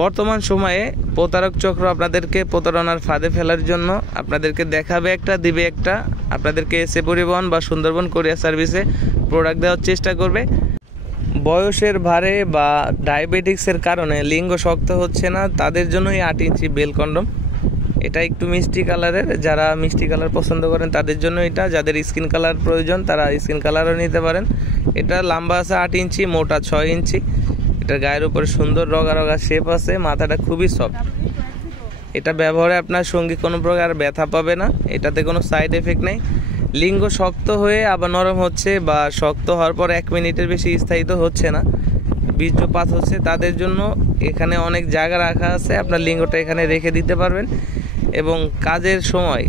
বর্তমান সময়ে প্রতারক চক্র আপনাদেরকে প্রতারণার ফাঁদে ফেলার জন্য আপনাদেরকে দেখাবে একটা, দিবে একটা, আপনাদেরকে এসএ পরিবহন বা সুন্দরবন কোরিয়ার সার্ভিসে প্রোডাক্ট দেওয়ার চেষ্টা করবে। বয়সের ভারে বা ডায়াবেটিক্সের কারণে লিঙ্গ শক্ত হচ্ছে না, তাদের জন্যই 8 ইঞ্চি বেল কন্ডম। এটা একটু মিষ্টি কালারের, যারা মিষ্টি কালার পছন্দ করেন তাদের জন্য এটা। যাদের স্কিন কালার প্রয়োজন তারা স্কিন কালারও নিতে পারেন। এটা লম্বা আছে 8 ইঞ্চি, মোটা 6 ইঞ্চি। এটার গায়ের উপরে সুন্দর রগা রগা শেপ আছে, মাথাটা খুবই সফট। এটা ব্যবহারে আপনার সঙ্গী কোনো প্রকার ব্যথা পাবে না, এটাতে কোনো সাইড এফেক্ট নেই। লিঙ্গ শক্ত হয়ে আবার নরম হচ্ছে বা শক্ত হওয়ার পর 1 মিনিটের বেশি স্থায়িত হচ্ছে না, বীর্যপাত হচ্ছে, তাদের জন্য এখানে অনেক জায়গা রাখা আছে। আপনার লিঙ্গটা এখানে রেখে দিতে পারবেন এবং কাজের সময়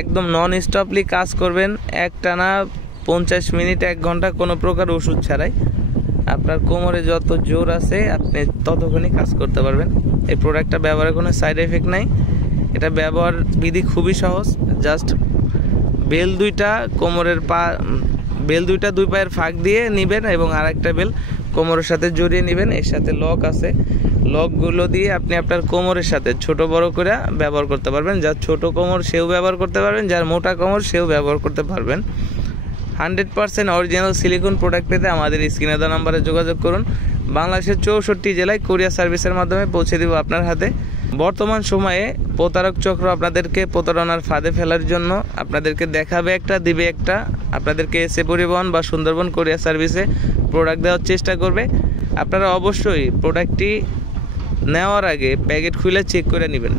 একদম নন স্টপলি কাজ করবেন, একটানা 50 মিনিট 1 ঘন্টা কোনো প্রকার ওষুধ ছাড়াই। আপনার কোমরে যত জোর আছে আপনি ততক্ষণই কাজ করতে পারবেন। এই প্রোডাক্টটা ব্যবহারের কোনো সাইড এফেক্ট নাই। এটা ব্যবহার বিধি খুবই সহজ। জাস্ট বেল দুইটা কোমরের বেল দুইটা 2 পায়ের ফাঁক দিয়ে নেবেন এবং আরেকটা বেল কোমরের সাথে জড়িয়ে নেবেন। এর সাথে লক আছে, লকগুলো দিয়ে আপনি আপনার কোমরের সাথে ছোট বড় করে ব্যবহার করতে পারবেন। যার ছোট কোমর সেও ব্যবহার করতে পারবেন, যার মোটা কোমর সেও ব্যবহার করতে পারবেন। 100% অরিজিনাল সিলিকন প্রোডাক্ট পেতে আমাদের স্ক্রিনে দেওয়া নাম্বারে যোগাযোগ করুন। বাংলাদেশের 64 জেলায় কোরিয়ার সার্ভিসের মাধ্যমে পৌঁছে দেব আপনার হাতে। বর্তমান সময়ে প্রতারক চক্র আপনাদেরকে প্রতারণার ফাঁদে ফেলার জন্য আপনাদেরকে দেখাবে একটা, দিবে একটা, আপনাদেরকে এসএ পরিবহন বা সুন্দরবন কোরিয়ার সার্ভিসে প্রোডাক্ট দেওয়ার চেষ্টা করবে। আপনারা অবশ্যই প্রোডাক্টটি নেওয়ার আগে প্যাকেট খুলে চেক করে নেবেন।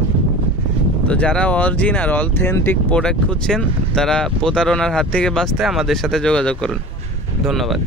তো যারা অরিজিনাল অথেন্টিক প্রোডাক্ট খুঁজছেন তারা প্রতারণার হাত থেকে বাঁচতে আমাদের সাথে যোগাযোগ করুন। ধন্যবাদ।